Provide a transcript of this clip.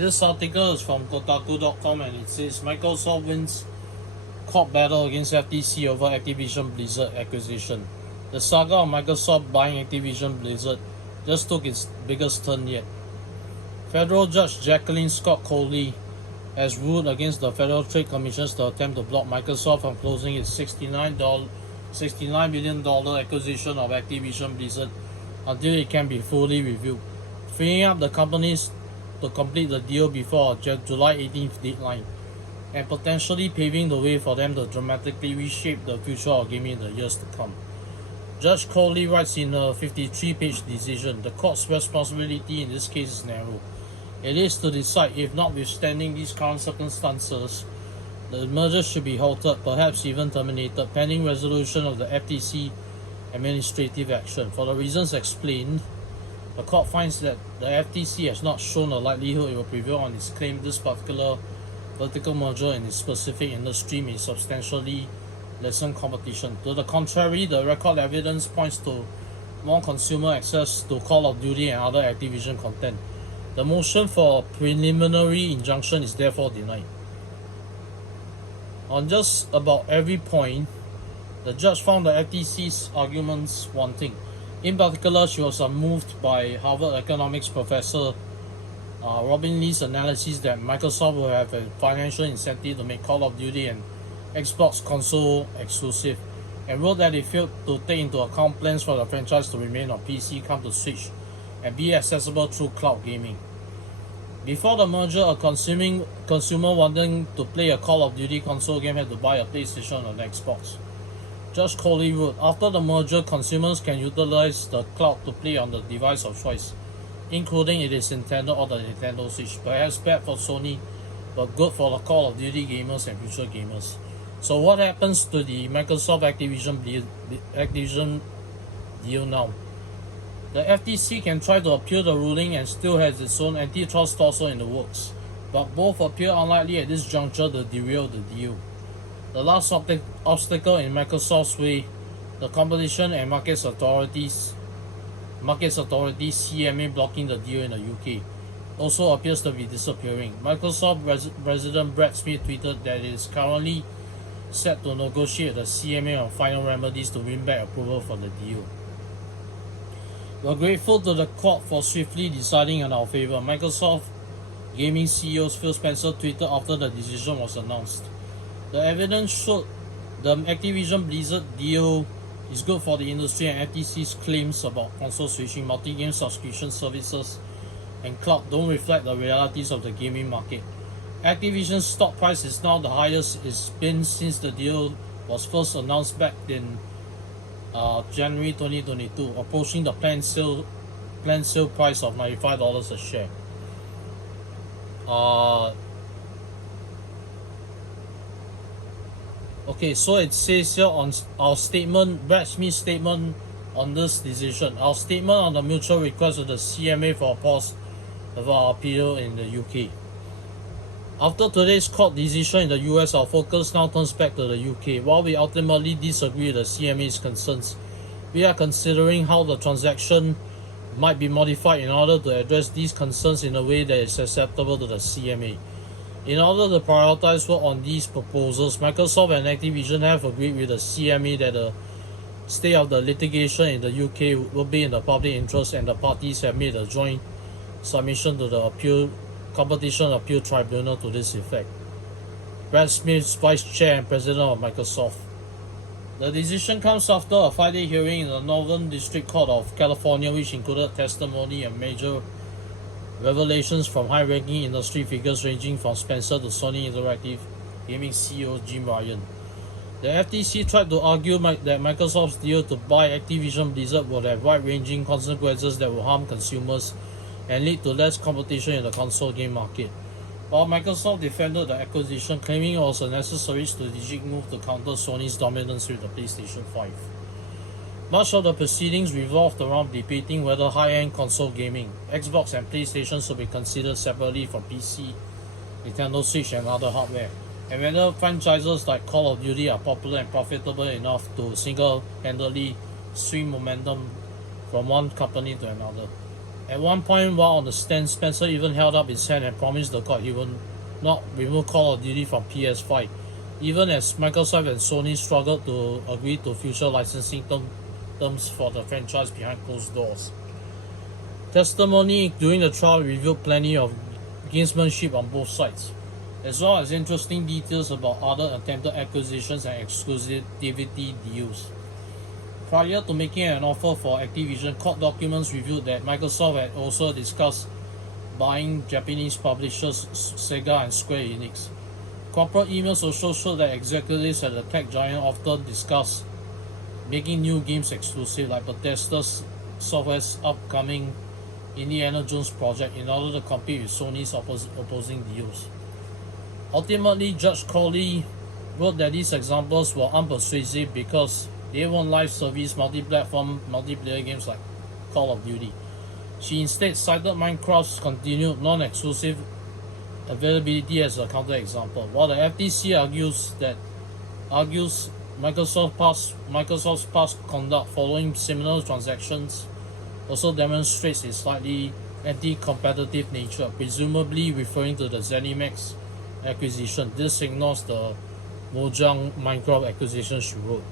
This article is from Kotaku.com and it says Microsoft wins court battle against FTC over Activision Blizzard acquisition. The saga of Microsoft buying Activision Blizzard just took its biggest turn yet. Federal Judge Jacqueline Scott Coley has ruled against the Federal Trade Commission's attempt to block Microsoft from closing its $69 million acquisition of Activision Blizzard until it can be fully reviewed, freeing up the companies to complete the deal before a July 18th deadline, and potentially paving the way for them to dramatically reshape the future of gaming in the years to come. Judge Coley writes in a 53-page decision, the court's responsibility in this case is narrow. It is to decide if, notwithstanding these current circumstances, the merger should be halted, perhaps even terminated, pending resolution of the FTC administrative action. For the reasons explained, the court finds that the FTC has not shown a likelihood it will prevail on its claim this particular vertical merger in its specific industry may substantially lessen competition. To the contrary, the record evidence points to more consumer access to Call of Duty and other Activision content. The motion for a preliminary injunction is therefore denied. On just about every point, the judge found the FTC's arguments wanting. In particular, she was unmoved by Harvard economics professor Robin Lee's analysis that Microsoft will have a financial incentive to make Call of Duty and Xbox console exclusive, and wrote that it failed to take into account plans for the franchise to remain on PC, come to Switch, and be accessible through cloud gaming. Before the merger, a consumer wanting to play a Call of Duty console game had to buy a PlayStation or an Xbox. Judge Coley wrote, after the merger, consumers can utilize the cloud to play on the device of choice, including it is Nintendo or the Nintendo Switch. Perhaps bad for Sony, but good for the Call of Duty gamers and future gamers. So what happens to the Microsoft Activision deal now? The FTC can try to appeal the ruling and still has its own antitrust lawsuit in the works, but both appear unlikely at this juncture to derail the deal. The last obstacle in Microsoft's way, the Competition and Markets Authority CMA blocking the deal in the UK, also appears to be disappearing. Microsoft President Brad Smith tweeted that it is currently set to negotiate the CMA on final remedies to win back approval for the deal. We are grateful to the court for swiftly deciding in our favor, Microsoft Gaming CEO Phil Spencer tweeted after the decision was announced. The evidence showed the Activision Blizzard deal is good for the industry, and FTC's claims about console switching, multi-game subscription services, and cloud don't reflect the realities of the gaming market. Activision's stock price is now the highest it's been since the deal was first announced back in January 2022, approaching the planned sale price of $95 a share. Okay, so it says here on our statement, Brad Smith's statement on this decision. Our statement on the mutual request of the CMA for a pause of our appeal in the UK. After today's court decision in the US, our focus now turns back to the UK. While we ultimately disagree with the CMA's concerns, we are considering how the transaction might be modified in order to address these concerns in a way that is acceptable to the CMA. In order to prioritize work on these proposals, Microsoft and Activision have agreed with the CMA that the stay of the litigation in the UK will be in the public interest, and the parties have made a joint submission to the Competition Appeal Tribunal to this effect. Brad Smith, Vice Chair and President of Microsoft. The decision comes after a 5-day hearing in the Northern District Court of California, which included testimony and major revelations from high-ranking industry figures ranging from Spencer to Sony Interactive Gaming CEO Jim Ryan. The FTC tried to argue that Microsoft's deal to buy Activision Blizzard would have wide-ranging consequences that would harm consumers and lead to less competition in the console game market, while Microsoft defended the acquisition, claiming it was a necessary strategic move to counter Sony's dominance with the PlayStation 5. Much of the proceedings revolved around debating whether high-end console gaming, Xbox and PlayStation, should be considered separately from PC, Nintendo Switch and other hardware, and whether franchises like Call of Duty are popular and profitable enough to single-handedly swing momentum from one company to another. At one point while on the stand, Spencer even held up his hand and promised the court he would not remove Call of Duty from PS5, even as Microsoft and Sony struggled to agree to future licensing terms for the franchise behind closed doors. Testimony during the trial revealed plenty of gamesmanship on both sides, as well as interesting details about other attempted acquisitions and exclusivity deals. Prior to making an offer for Activision, court documents revealed that Microsoft had also discussed buying Japanese publishers Sega and Square Enix. Corporate emails also showed that executives at the tech giant often discussed making new games exclusive, like Bethesda's software's upcoming Indiana Jones project, in order to compete with Sony's opposing deals. Ultimately, Judge Crowley wrote that these examples were unpersuasive because they weren't live service multi-platform multiplayer games like Call of Duty. She instead cited Minecraft's continued non-exclusive availability as a counterexample, while the FTC argues Microsoft's past conduct following similar transactions also demonstrates its slightly anti-competitive nature, presumably referring to the ZeniMax acquisition. This ignores the Mojang Minecraft acquisition she wrote.